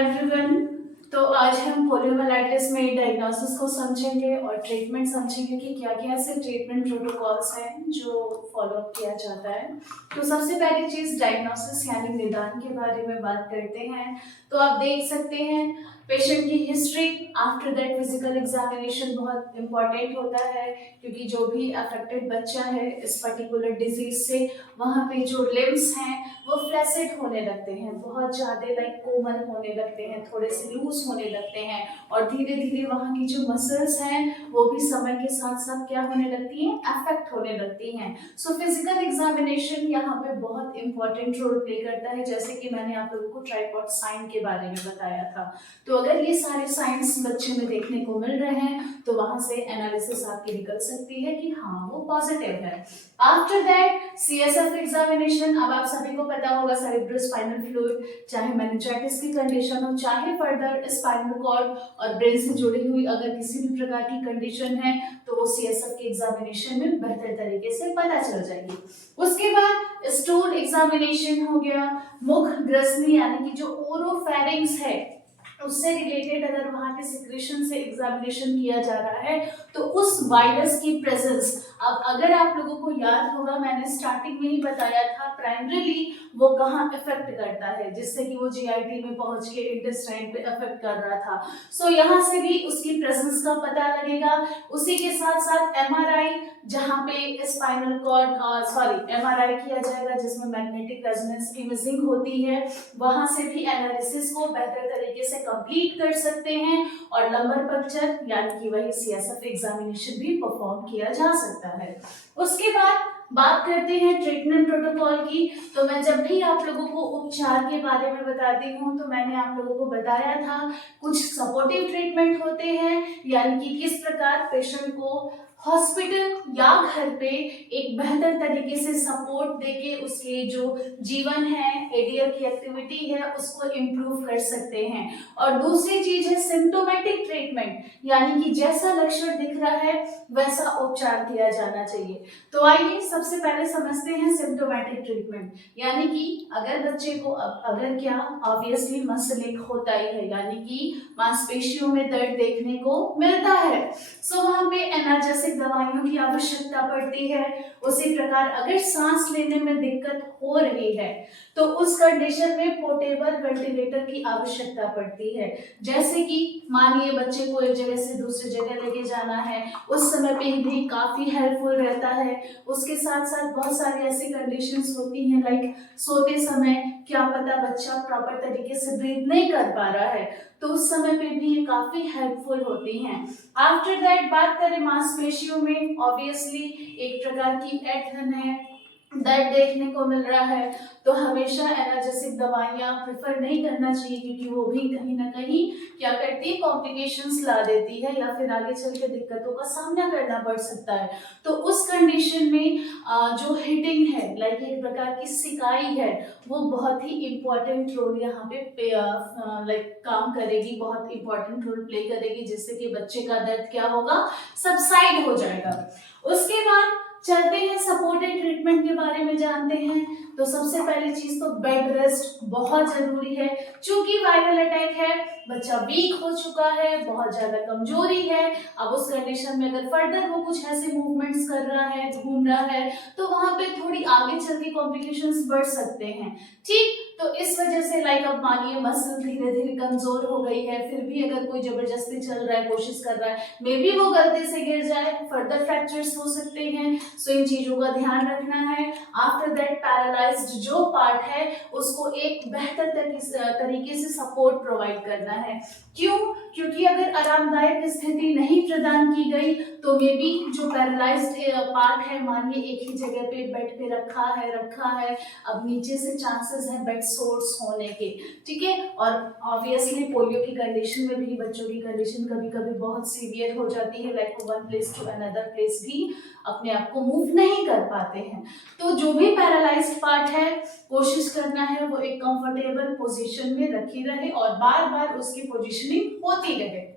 Everyone, तो आज हम पोलियोमाइलाइटिस में डायग्नोसिस को समझेंगे और ट्रीटमेंट समझेंगे कि क्या क्या ऐसे ट्रीटमेंट प्रोटोकॉल्स हैं जो फॉलो किया जाता है। तो सबसे पहली चीज़ डायग्नोसिस यानी निदान के बारे में बात करते हैं। तो आप देख सकते हैं पेशेंट की history, after that physical examination बहुत इंपॉर्टेंट होता है, क्योंकि जो भी अफेक्टेड बच्चा है इस पर्टिकुलर डिजीज से, वहाँ पे जो लिम्स हैं वो फ्लैसिड होने लगते हैं, बहुत ज़्यादा लाइक कोमल होने लगते हैं, थोड़े से लूज होने लगते हैं, और धीरे धीरे वहाँ की जो मसल्स हैं वो भी समय के साथ साथ क्या होने लगती हैं, अफेक्ट होने लगती हैं। सो फिजिकल एग्जामिनेशन यहाँ पे बहुत इंपॉर्टेंट रोल प्ले करता है, जैसे कि मैंने आप लोगों को ट्राइपॉड साइन के बारे में बताया था। तो अगर ये सारे साइंस बच्चे में देखने को मिल रहे हैं तो वहां से एनालिसिस आपकी निकल सकती है कि हाँ वो पॉजिटिव है। आफ्टर दैट सीएसएफ एग्जामिनेशन, अब आप सभी को पता होगा सेरेब्रोस्पाइनल फ्लूइड, चाहे मेनिंजाइटिस की कंडीशन हो, चाहे फर्दर स्पाइनल कॉर्ड और ब्रेन से जुड़ी हुई अगर किसी भी प्रकार की कंडीशन है तो वो सीएसएफ के एग्जामिनेशन में बेहतर तरीके से पता चल जाएगी। उसके बाद स्टूल एग्जामिनेशन हो गया, मुख ग्रसनी यानी कि जो ओरोफेरिंक्स है उससे रिलेटेड अगर वहाँ के सिक्रेशन से एग्जामिनेशन किया जा रहा है तो उस वायरस की प्रेजेंस, अब अगर आप लोगों को याद होगा मैंने स्टार्टिंग में ही बताया था प्राइमरीली वो कहाँ इफेक्ट करता है, जिससे कि वो जीआईटी में पहुंच के इंटेस्टाइन पे इफेक्ट कर रहा था। सो यहाँ से भी उसकी प्रेजेंस का पता लगेगा। उसी के साथ साथ एमआरआई, जहाँ पे स्पाइनल कॉर्ड एमआरआई किया जाएगा जिसमें मैग्नेटिक रेजोनेंस इमेजिंग होती है, वहां से भी एनालिसिस को बेहतर तरीके से कंप्लीट कर सकते हैं और लंबर पंक्चर यानी कि वही सीएसएफ एग्जामिनेशन भी परफॉर्म किया जा सकता है। उसके बाद बात करते हैं ट्रीटमेंट प्रोटोकॉल की। तो मैं जब भी आप लोगों को उपचार के बारे में बताती हूँ तो मैंने आप लोगों को बताया था कुछ सपोर्टिव ट्रीटमेंट होते हैं, यानी कि किस प्रकार पेशेंट को हॉस्पिटल या घर पे एक बेहतर तरीके से सपोर्ट देके उसके जो जीवन है, एडीएल की एक्टिविटी है उसको इम्प्रूव कर सकते हैं। और दूसरी चीज है सिम्टोमेटिक ट्रीटमेंट, यानी कि जैसा लक्षण दिख रहा है वैसा उपचार किया जाना चाहिए। तो आइए सबसे पहले समझते हैं सिम्टोमेटिक ट्रीटमेंट, यानी कि अगर बच्चे को अगर क्या ऑब्वियसली मसल एक होता ही है, यानी कि मांसपेशियों में दर्द देखने को मिलता है, सो वहां पे एनाल्जेसिक दवाइयों की आवश्यकता पड़ती है। उसी प्रकार अगर सांस लेने में दिक्कत हो रही है तो उस कंडीशन में पोर्टेबल वेंटिलेटर की आवश्यकता पड़ती है। जैसे कि मानिए बच्चे को एक जगह से दूसरी जगह लेके जाना है, उस समय पे भी काफी हेल्पफुल रहता है। उसके साथ साथ बहुत सारी ऐसी कंडीशंस होती हैं लाइक सोते समय क्या पता बच्चा प्रॉपर तरीके से ब्रीथ नहीं कर पा रहा है, तो उस समय पे भी ये काफी हेल्पफुल होती हैं। आफ्टर दैट बात करें मांसपेशियों में, ऑब्वियसली एक प्रकार की ऐंठन है, दर्द देखने को मिल रहा है, तो हमेशा एनाल्जेसिक दवाइयां प्रेफर नहीं करना चाहिए, क्योंकि वो भी कहीं ना कहीं क्या करती है, कॉम्प्लिकेशंस ला देती है या फिर आगे चल के दिक्कतों का सामना करना पड़ सकता है। तो उस कंडीशन में जो हिटिंग है लाइक एक प्रकार की सिकाई है, वो बहुत ही इंपॉर्टेंट रोल यहाँ पे लाइक काम करेगी, बहुत इंपॉर्टेंट रोल प्ले करेगी, जिससे कि बच्चे का दर्द क्या होगा, सबसाइड हो जाएगा। उसके बाद चलते हैं सपोर्टेड ट्रीटमेंट के बारे में जानते हैं। तो सबसे पहली चीज तो बेड रेस्ट बहुत जरूरी है, क्योंकि वायरल अटैक है, बच्चा वीक हो चुका है, बहुत ज्यादा कमजोरी है। अब उस कंडीशन में अगर फर्दर वो कुछ ऐसे मूवमेंट्स कर रहा है, घूम रहा है, तो वहां पे थोड़ी आगे चल के कॉम्प्लिकेशंस बढ़ सकते हैं। ठीक, तो इस वजह से लाइक अब मानिए मसल धीरे धीरे कमजोर हो गई है, फिर भी अगर कोई जबरदस्ती चल रहा है, कोशिश कर रहा है, मे बी वो गलती से गिर जाए, फर्दर फ्रैक्चर्स हो सकते हैं। सो इन चीजों का ध्यान रखना है। आफ्टर दैट पैरालाइज्ड जो पार्ट है उसको एक बेहतर तरीके से सपोर्ट प्रोवाइड करना है। क्यों? क्योंकि अगर आरामदायक स्थिति नहीं प्रदान की गई तो मे बी जो पैरालाइज्ड पार्ट है, मानिए एक ही जगह पे बेड पे रखा है, अब नीचे से चांसेस है बेड सोर्स होने के, ठीक है। और ऑब्वियसली पोलियो की कंडीशन में भी बच्चों की कंडीशन कभी कभी बहुत सीवियर हो जाती है, like one place to another place भी अपने आप को मूव नहीं कर पाते हैं। तो जो भी पैरालाइज्ड पार्ट है कोशिश करना है वो एक कंफर्टेबल पोजीशन में रखी रहे और बार बार उसकी पोजीशनिंग होती रहे।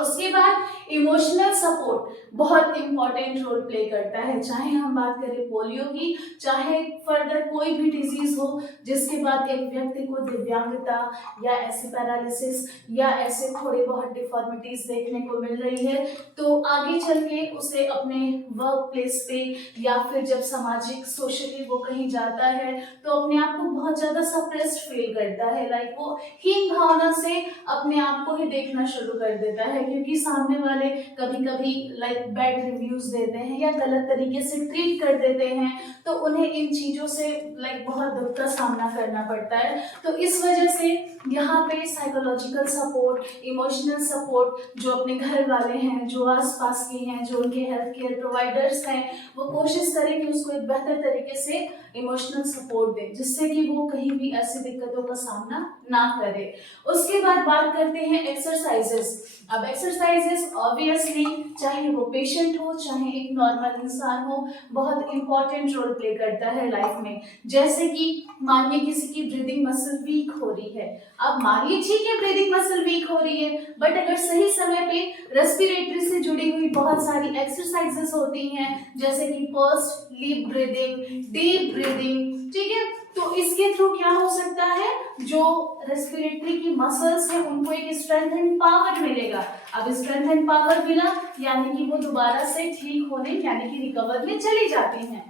उसके बाद इमोशनल सपोर्ट बहुत इंपॉर्टेंट रोल प्ले करता है, चाहे हम बात करें पोलियो की, चाहे फर्दर कोई भी डिजीज हो जिसके बाद एक व्यक्ति को दिव्यांगता या ऐसे पैरालिसिस या ऐसे थोड़ी बहुत डिफॉर्मिटीज देखने को मिल रही है, तो आगे चल के उसे अपने वर्क प्लेस पे या फिर जब सामाजिक सोशली वो कहीं जाता है तो अपने आप को बहुत ज्यादा सप्रेस्ड फील करता है, लाइक वो हीन भावना से अपने आप को ही देखना शुरू कर देता है, क्योंकि सामने वाले कभी कभी लाइक बैड रिव्यूज देते हैं या गलत तरीके से ट्रीट कर देते हैं, तो उन्हें इन चीजों से लाइक बहुत दुख का सामना करना पड़ता है। तो इस वजह से यहाँ पे साइकोलॉजिकल सपोर्ट, इमोशनल सपोर्ट जो अपने घर वाले हैं, जो आसपास के हैं, जो उनके हेल्थ केयर प्रोवाइडर्स हैं, वो कोशिश करें कि उसको एक बेहतर तरीके से इमोशनल सपोर्ट दें, जिससे कि वो कहीं भी ऐसी दिक्कतों का सामना ना करे। उसके बाद बात करते हैं एक्सरसाइजेस। अब एक्सरसाइजेस ऑब्वियसली चाहे वो पेशेंट हो चाहे एक नॉर्मल इंसान हो, बहुत इंपॉर्टेंट रोल प्ले करता है लाइफ में। जैसे कि मानिए किसी की ब्रीदिंग मसल वीक हो रही है, अब मानिए ठीक है ब्रीदिंग मसल वीक हो रही है, बट अगर सही समय पे रेस्पिरेटरी से जुड़ी हुई बहुत सारी एक्सरसाइजेस होती हैं, जैसे कि pursued lip breathing, deep breathing, ठीक है, तो इसके थ्रू क्या हो सकता है, जो रेस्पिरेटरी की मसल्स हैं उनको एक स्ट्रेंथ एंड पावर मिलेगा। अब स्ट्रेंथ एंड पावर मिला यानी कि वो दोबारा से ठीक होने यानी कि रिकवर में चली जाती हैं।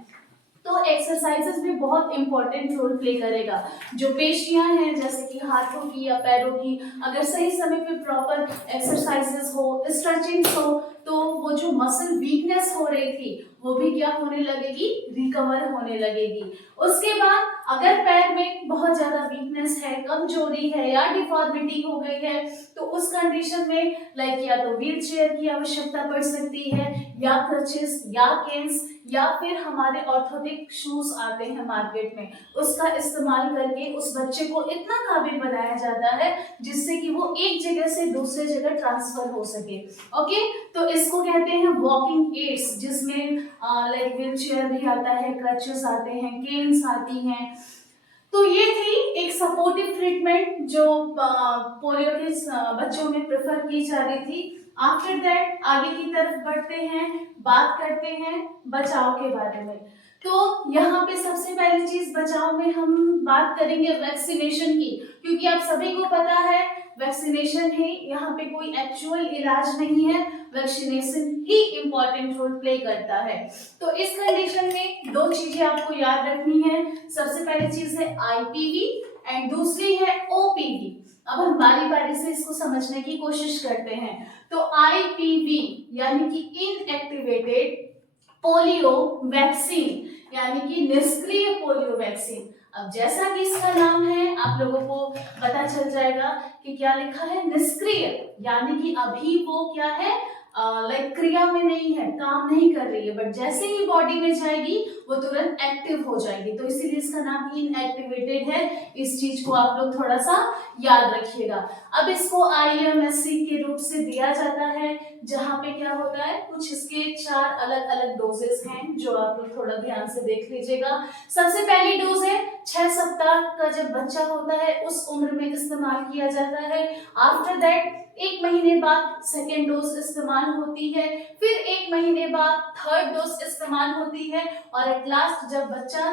तो एक्सरसाइजेस भी बहुत इंपॉर्टेंट रोल प्ले करेगा। जो पेशियां हैं जैसे कि हाथों की या पैरों की, अगर सही समय पे प्रॉपर एक्सरसाइजेस हो, स्ट्रेचिंग हो, तो वो जो मसल वीकनेस हो रही थी वो भी क्या होने लगेगी, रिकवर होने लगेगी। उसके बाद अगर पैर में बहुत ज्यादा वीकनेस है, कमजोरी है या डिफॉर्मिटी हो गई है, तो उस कंडीशन में लाइक या तो व्हील चेयर की आवश्यकता पड़ सकती है, या क्रचेस या केन्स, या फिर हमारे ऑर्थोटिक शूज आते हैं मार्केट में, उसका इस्तेमाल करके उस बच्चे को इतना काबिल बनाया जाता है जिससे कि वो एक जगह से दूसरे जगह ट्रांसफर हो सके। ओके, तो इसको कहते हैं वॉकिंग एड्स, जिसमें लाइक व्हील चेयर भी आता है, क्रचेस आते हैं, केन्स आती हैं। तो ये थी एक सपोर्टिव ट्रीटमेंट जो पोलियो के बच्चों में प्रेफर की जा रही थी। आफ्टर दैट आगे की तरफ बढ़ते हैं, बात करते हैं बचाव के बारे में। तो यहाँ पे सबसे पहली चीज बचाव में हम बात करेंगे वैक्सीनेशन की, क्योंकि आप सभी को पता है वैक्सीनेशन है, यहाँ पे कोई एक्चुअल इलाज नहीं है, वैक्सीनेशन ही इंपॉर्टेंट रोल प्ले करता है। तो इस कंडीशन में दो चीजें आपको याद रखनी है। सबसे पहली चीज है आईपीवी एंड दूसरी है ओपीवी। अब हम बारी बारी से इसको समझने की कोशिश करते हैं। तो आईपीवी यानी कि इनएक्टिवेटेड पोलियो वैक्सीन, यानी कि निष्क्रिय पोलियो वैक्सीन। अब जैसा कि इसका नाम है आप लोगों को पता चल जाएगा कि क्या लिखा है, निष्क्रिय, यानी कि अभी वो क्या है, लाइक क्रिया में नहीं है, काम नहीं कर रही है, बट जैसे ही बॉडी में जाएगी वो तुरंत एक्टिव हो जाएगी, तो इसीलिए इसका नाम इनएक्टिवेटेड है। इस चीज को आप लोग थोड़ा सा याद रखिएगा। अब इसको IMSC के रूप से दिया जाता है, जहाँ पे क्या होता है, कुछ इसके 4 अलग अलग डोजेस हैं जो आप लोग थोड़ा ध्यान से देख लीजिएगा। सबसे पहली डोज है 6 सप्ताह का जब बच्चा होता है उस उम्र में इस्तेमाल किया जाता है। आफ्टर दैट 1 महीने बाद सेकेंड डोज इस्तेमाल होती है, फिर 1 महीने बाद थर्ड डोज इस्तेमाल होती है, और एट लास्ट जब बच्चा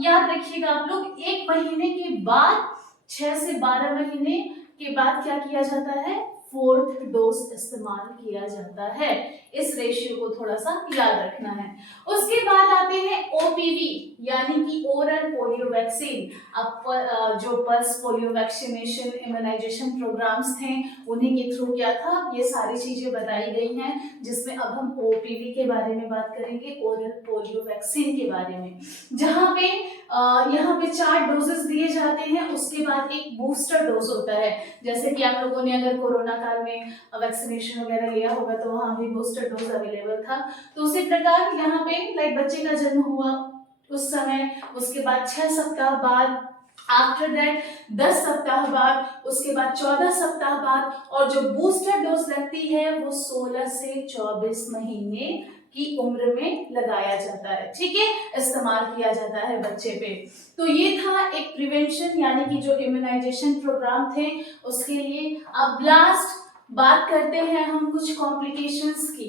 याद रखिएगा आप लोग 1 महीने के बाद 6 से 12 महीने के बाद क्या किया जाता है, 4th डोज इस्तेमाल किया जाता है। इस रेशियो को थोड़ा सा याद रखना है। उसके बाद आते हैं ओपीवी यानी कि ओरल पोलियो वैक्सीन। अब जो pulse polio vaccination immunization programs थे उन्हीं के थ्रू क्या था, ये सारी चीजें बताई गई हैं, जिसमें अब हम ओपीवी के बारे में बात करेंगे, ओरल पोलियो वैक्सीन के बारे में, जहाँ पे यहाँ पे 4 डोजेस दिए जाते हैं। उसके बाद एक बूस्टर डोज होता है, जैसे कि आप लोगों ने अगर कोरोना काल में वैक्सीनेशन वगैरह लिया होगा तो वहाँ भी बूस्टर डोज अवेलेबल था। तो उसी प्रकार यहाँ पे लाइक बच्चे का जन्म हुआ उस समय, उसके बाद 6 सप्ताह बाद, आफ्टर दैट 10 सप्ताह बाद, उसके बाद 14 सप्ताह बाद, और जो बूस्टर डोज लगती है वो 16 से 24 महीने की उम्र में लगाया जाता है, ठीक है, इस्तेमाल किया जाता है बच्चे पे। तो ये था एक प्रिवेंशन यानी कि जो इम्यूनाइजेशन प्रोग्राम थे उसके लिए। अब लास्ट बात करते हैं हम कुछ कॉम्प्लिकेशंस की।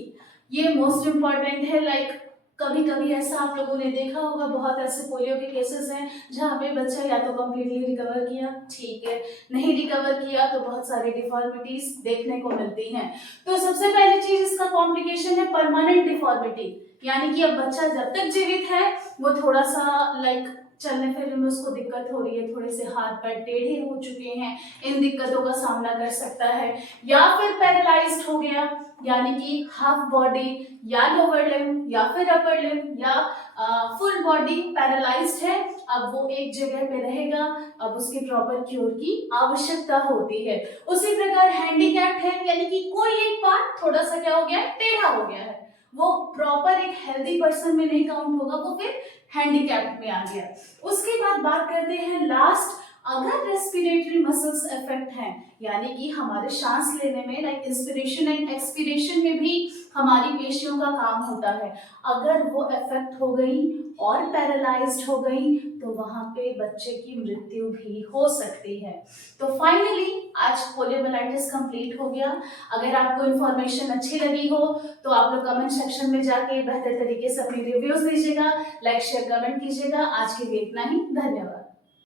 ये मोस्ट इम्पॉर्टेंट है। लाइक कभी कभी ऐसा आप लोगों ने देखा होगा, बहुत ऐसे पोलियो के केसेस हैं जहाँ पे बच्चा या तो कम्प्लीटली रिकवर किया, ठीक है, नहीं रिकवर किया तो बहुत सारी डिफॉर्मिटीज देखने को मिलती हैं। तो सबसे पहली चीज इसका कॉम्प्लिकेशन है परमानेंट डिफॉर्मिटी, यानी कि अब बच्चा जब तक जीवित है वो थोड़ा सा लाइक चलने फिरने में उसको दिक्कत हो रही है, थोड़े से हाथ पैर टेढ़े हो चुके हैं, इन दिक्कतों का सामना कर सकता है। या फिर पैरालाइज्ड हो गया, यानी कि हाफ बॉडी या लोअर लिम्ब या फिर अपर लिम्ब या फुल बॉडी पैरालाइज्ड है, अब वो एक जगह पे रहेगा, अब उसकी प्रॉपर क्योर की आवश्यकता होती है। उसी प्रकार हैंडीकैप्ड है, यानी कि कोई एक पार्ट थोड़ा सा क्या हो गया है, टेढ़ा हो गया है, वो प्रॉपर एक हेल्दी पर्सन में नहीं काउंट होगा, वो फिर हैंडीकैप्ड में आ गया। उसके बाद बात करते हैं लास्ट, अगर रेस्पिरेटरी मसल्स इफेक्ट हैं, यानी कि हमारे सांस लेने में लाइक इंस्पिरेशन एंड एक्सपिरेशन में भी हमारी पेशियों का काम होता है, अगर वो इफेक्ट हो गई और पैरालाइज्ड हो गई तो वहां पे बच्चे की मृत्यु भी हो सकती है। तो फाइनली आज पोलियोमाइलाइटिस कंप्लीट हो गया। अगर आपको इन्फॉर्मेशन अच्छी लगी हो तो आप लोग कमेंट सेक्शन में जाके बेहतर तरीके से अपनी रिव्यूज दीजिएगा, लाइक शेयर कमेंट कीजिएगा। आज के लिए इतना ही, धन्यवाद।